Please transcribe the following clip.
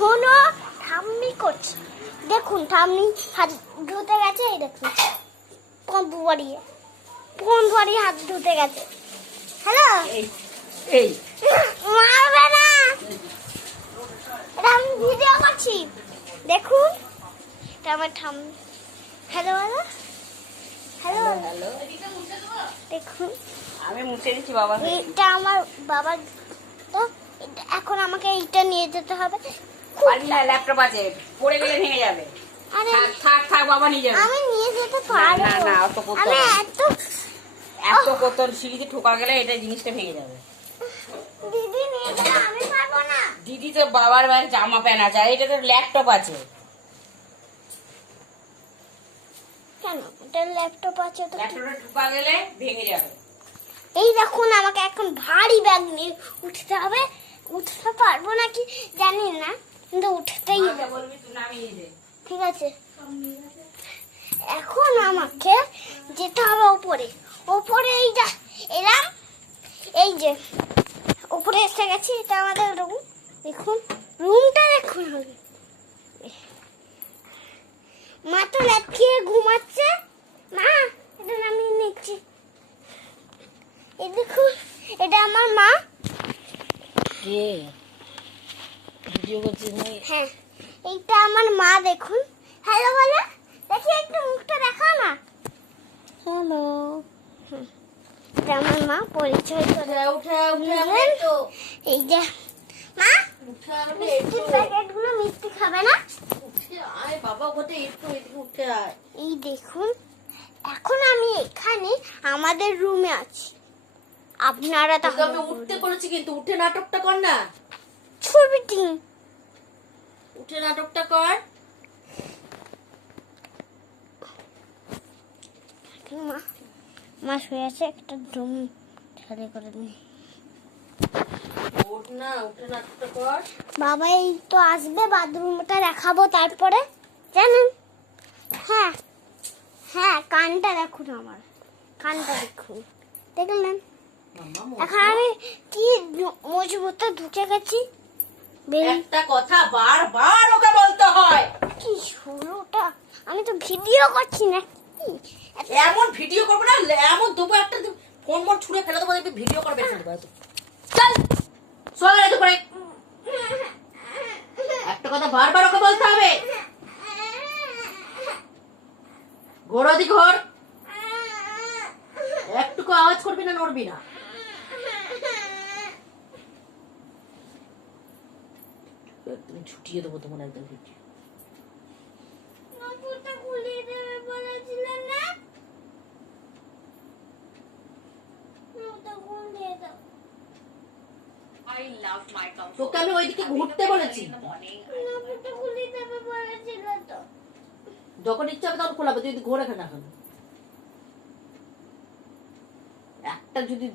শোনো, ঠাম্মি করছে। দেখুন ঠাম্মি হাত ধুতে গেছে, এই দেখুন পম্পু বাড়িয়ে হাত ধুতে গেছে। হ্যালো, এই মারবে না, এটা আমি ভিডিও করছি। দেখুন এটা আমার ঠাম্মি। হ্যালো বলো, হ্যালো হ্যালো, দেখুন আমি মুছে দিচ্ছি বাবা। এটা আমার বাবার। তো এখন আমাকে এইটা নিয়ে যেতে হবে। পারি না, ল্যাপটপ আছে, পড়ে গেলে ভেঙে যাবে। আরে থাক বাবা নিয়ে যাবে। আমি নিয়ে যেতে পারবো। না, অত করতে আমি হবে। এত কত সিঁড়িতে ঠোকা গেলে এটা জিনিসটা ভেঙে যাবে। দিদি নিয়ে গেলে আমি পারবো না। দিদি তো বাবার বাড়ি জামা প্যান্ট আছে, আর এটা তো ল্যাপটপ আছে। কেন এটা ল্যাপটপ আছে তো? ল্যাপটপে ঠোকা গেলে ভেঙে যাবে। এই দেখুন আমাকে এখন ভারী ব্যাগ নিয়ে উঠতে হবে। উঠতে পারবো নাকি জানি না, কিন্তু উঠতেই হবে। বলবি তুই নামিয়ে দে। ঠিক আছে, এখন আমাকে যেতে হবে ওপরে। ওপরে এই যা এলাম, এই যে ওপরে এসে গেছি। এটা আমাদের রুম। দেখুন রুমটা দেখুন হবে। মা তো ল্যাপ খেয়ে ঘুমাচ্ছে। মা এটা নামিয়ে নিচ্ছি। এই দেখুন এটা আমার মা। কে ভিডিও করছিস না? হ্যাঁ, এইটা আমার মা। দেখুন হ্যালো বলে, দেখি একটু মুখটা দেখাও না। হ্যালো। এটা আমার মা পরিচয় করে। উঠে বুঝলেন? এই যে মা মিষ্টির প্যাকেটগুলো, মিষ্টি খাবে না? আয় বাবা, কোথায় একটু এদিকে উঠে আয়। এই দেখুন এখন আমি এখানে আমাদের রুমে আছি। আপনারা তোকে আমি তাহলে উঠতে বলেছি, কিন্তু উঠে নাটকটা কর না। ছবিটি উঠে নাটকটা কর। মা মা শুয়ে আছে, একটা রুম খালি করে দিই। উঠ না, উঠে নাটকটা কর। বাবা এই তো আসবে, বাথরুমটা দেখাবো তারপরে, জানেন? হ্যাঁ হ্যাঁ, কানটা দেখুন, আমার কানটা দেখুন, দেখলেন? এখন আমি কি মজবুত ঢুকে গেছি। একটা কথা বারবার ওকে বলতে হয়। কি শুরুটা, আমি তো ভিডিও করছি না। এমন ভিডিও করবে না, এমন দেবো একটা ফোন মন ছুঁড়ে ফেলে দেবো, দেখবি ভিডিও করবে। চল চল রে করে। একটা কথা বারবার ওকে বলতে হবে। ঘোর ওদিক ঘোর, একটুকু আওয়াজ করবি না, নড়বি না। তুমি ছুটিয়ে দেবো তোমার একদম ভিডিও। তোকে আমি ওইদিকে ঘুরতে বলেছি। যখন ইচ্ছা হবে তখন খোলাবো, তুই ঘোরে না কেন? একটা যদি